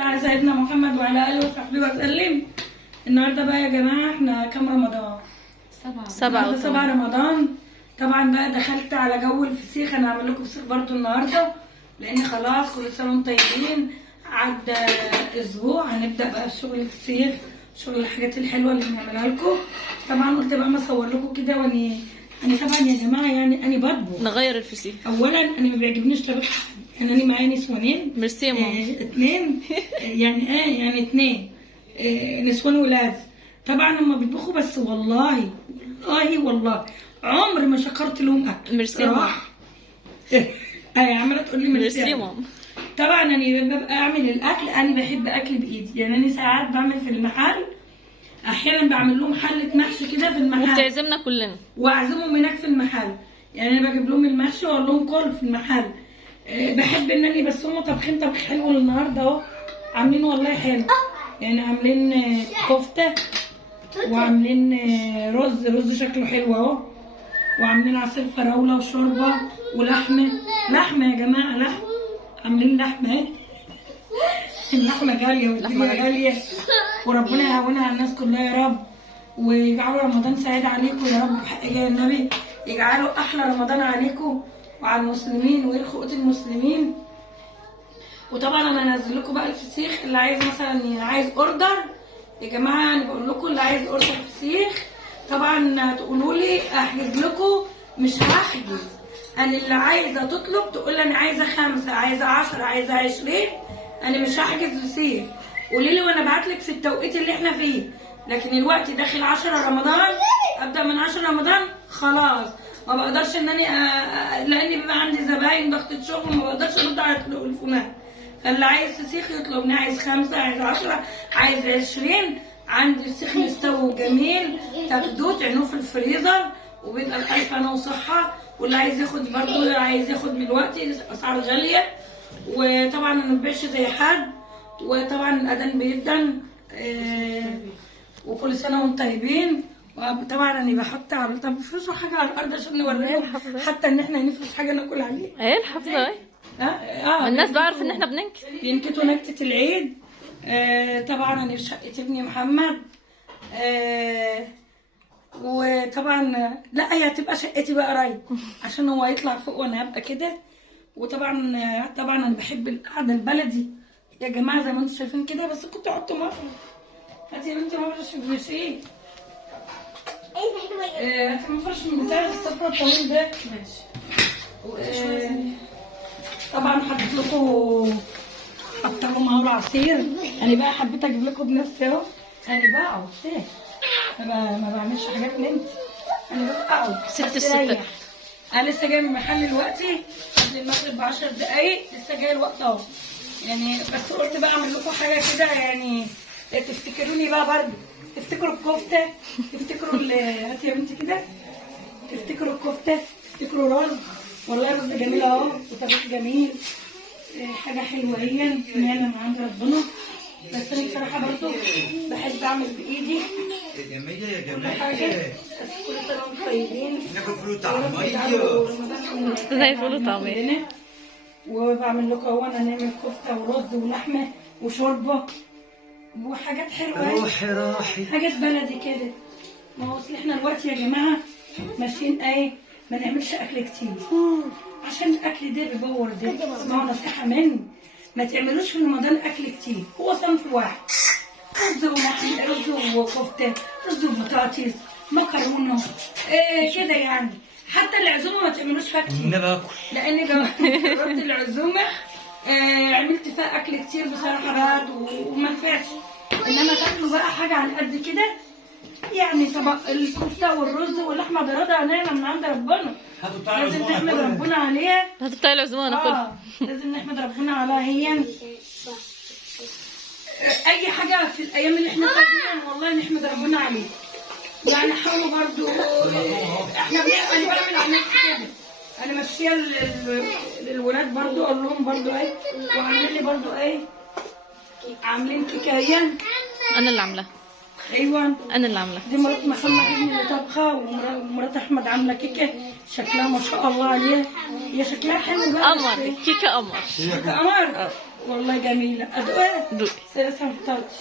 على سيدنا محمد وعلى اله وصحبه وسلم. النهارده بقى يا جماعه احنا كام رمضان؟ 7 رمضان. طبعا بقى دخلت على جو الفسيخ. انا هعمل لكم فسيخ برضو النهارده لان خلاص كل سنه وانتم طيبين. عدى اسبوع هنبدا بقى في شغل الفسيخ، شغل الحاجات الحلوه اللي بنعملها لكم. طبعا قلت بقى ما اصور لكم كده انا طبعا يا جماعه يعني انا بطبخ نغير الفسيخ. اولا انا ما بيعجبنيش طبخ حد، يعني انا معايا نسوانين. ميرسي يا ماما. 2 يعني 2 نسوان ولاد. طبعا هم بيطبخوا بس والله عمري ما شكرت لهم اكل. ميرسي يا ماما. عماله تقول لي ميرسي يا ماما. طبعا انا ببقى اعمل الاكل، انا بحب اكل بايدي. يعني انا ساعات بعمل في المحل، احيانا بعمل لهم حله محشي كده في المحل وبتعزمنا كلنا واعزمهم هناك في المحل. يعني انا بجيب لهم المحشي واقول لهم كل في المحل. بحب ان انا بس هم طابخين طبخ حلو النهارده اهو، عاملين والله حلو. يعني عاملين كفته وعاملين رز شكله حلو اهو، وعاملين عصير فراوله وشوربه ولحمه يا جماعه، لحمه. عاملين لحمه اهي. اللحمه غاليه والدنيا غاليه، وربنا يهونها على الناس كلها يا رب، ويجعلوا رمضان سعيد عليكم يا رب بحق جاه النبي. يجعلوا احلى رمضان عليكم وعلى المسلمين ويرخوا قوت المسلمين. وطبعا انا هنزل لكم بقى الفسيخ. اللي عايز مثلا عايز اوردر يا جماعه، انا بقول لكم اللي عايز اوردر فسيخ طبعا تقولوا لي احجز لكم، مش هحجز. انا اللي عايزه تطلب تقول لي انا عايزه 5 عايزه 10 عايزه 20، انا مش هحجز فسيخ. قولي لي وانا ابعت لك في التوقيت اللي احنا فيه. لكن الوقت داخل 10 رمضان، ابدا من 10 رمضان خلاص ما بقدرش ان انا لاني بيبقى عندي زباين ضغطة شغل وما بقدرش ارد على التليفونات. فاللي عايز فسيخ يطلبني، عايز 5 عايز 10 عايز 20. عندي فسيخ مستوي جميل، تاخدوه تعينوه في الفريزر وبيبقى بألف هنا وصحة. واللي عايز ياخد برضه، اللي عايز ياخد من الوقت اسعار غالية. وطبعا ما نبيعش زي حد، وطبعا الاذان بيدن. وكل سنه وانتم طيبين. وطبعا انا بحط على طب بفرشوا حاجه على الارض عشان نوريهم حتى ان احنا نفرش حاجه ناكل عليها. ايه الحفظه ايه؟ الناس بعرف ان احنا بينكتوا نكته العيد. طبعا انا في شقه ابني محمد. وطبعا لا هي هتبقى شقتي بقى قريب عشان هو يطلع فوق وانا هبقى كده. وطبعا انا بحب القعده البلدي يا جماعه زي ما انتم شايفين كده، بس كنت احط مره. هاتي يا بنتي مفرش في ايه؟ هاتي مفرش من بتاع الصفرا الطويل ده. ماشي. طبعا حطيت لكم معاه عصير. انا بقى حبيت اجيب لكم بنفسي اهو. انا بقعد ما بعملش حاجات من انت. انا بقعد ست الستات. انا لسه جايه من المحل دلوقتي قبل المغرب ب10 دقايق، لسه جايه الوقت اهو. يعني بس قلت بقى اعمل لكم حاجه كده يعني تفتكروني بقى برضه، تفتكروا الكفته، تفتكروا هاتي يا بنتي كده، تفتكروا الكفته، تفتكروا رز. والله رز جميل اهو وطبيخ جميل. حاجه حلوه هي نعمه من عند ربنا. بس انا بصراحه برضه بحب اعمل بايدي يا جماعه. بس كل سنه وانتم طيبين. ناكل فول طعميه. زي فول طعميه. وبعمل لكم اهو انا نعمل كفته ورز ولحمه وشوربه وحاجات حلوه. روحي حاجات بلدي كده. ما هو اصل احنا دلوقتي يا جماعه ماشيين ما نعملش اكل كتير عشان الاكل ده بيبور. ده اسمعوا نصيحه مني، ما تعملوش في رمضان اكل كتير. هو صنف واحد، رز ولحمه، رز وكفته، رز وبطاطس، مكرونه كده يعني. حتى العزومه ما تعملوش فيها كتير. انا باكل لان جربت العزومه عملت فيها اكل كتير بصراحه بعد وما نفعش. انما تاكلوا بقى حاجه على قد كده. يعني طبق الكفته والرز واللحمه ده رضا نعمه من عند ربنا، لازم نحمد ربنا عليها. هاتوا بتاع العزومه ناكلها. لازم نحمد ربنا عليها. هي اي حاجه في الايام اللي احنا فيها والله نحمد ربنا عليها. يعني حاولوا برضو احنا انا بعمل على نفسي كده. انا ماشيه للولاد برضو اقول لهم برضو وعاملين لي برضو عاملين كيكايه. انا اللي عاملاها. ايوه انا اللي عاملاها. دي مرات محمد ابني اللي طبخه، ومرات احمد عامله كيكه شكلها ما شاء الله عليها. هي شكلها حلو بقى. قمر كيكه قمر. كيكه قمر. والله جميله. ادوقها دوقي. لسه ما فطرتش.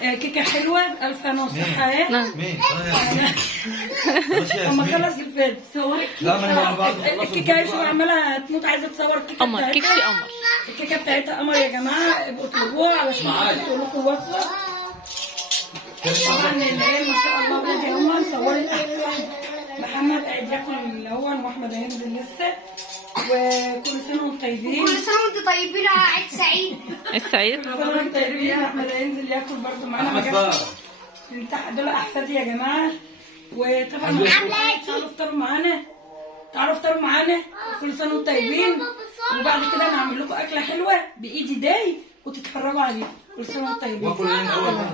كيكه حلوه الف انا وصحه اهي. نعم. مين؟ خلاص يا اما ياسمين. خلص الفيلم صوري لا ما انا بعد الكيكه ايش عماله تموت عايزه تصور الكيكه قمر بتاعتها. كيكتي قمر. الكيكه بتاعتها قمر يا جماعه، ابقوا اطلبوها علشان تقول لكم وصفه. طبعا العيال ما شاء الله ولادي هم مصورين احسن. محمد قاعد ياكل الاول واحمد هينزل لسه. وكل سنه وانتم طيبين. كل سنة وانتم طيبين وعيد سعيد. السعيد. كل سنه وانتم طيبين. احمد هينزل ياكل برضه معانا. احمد بقى. دول احفادي يا جماعه. وطبعا تعالوا افطروا معانا. تعالوا افطروا معانا. كل سنه وانتم طيبين. وبعد كده انا هعمل لكم اكله حلوه بايدي داي وتتفرجوا عليها. كل سنه وانتم طيبين. واكل ايه الاول بقى؟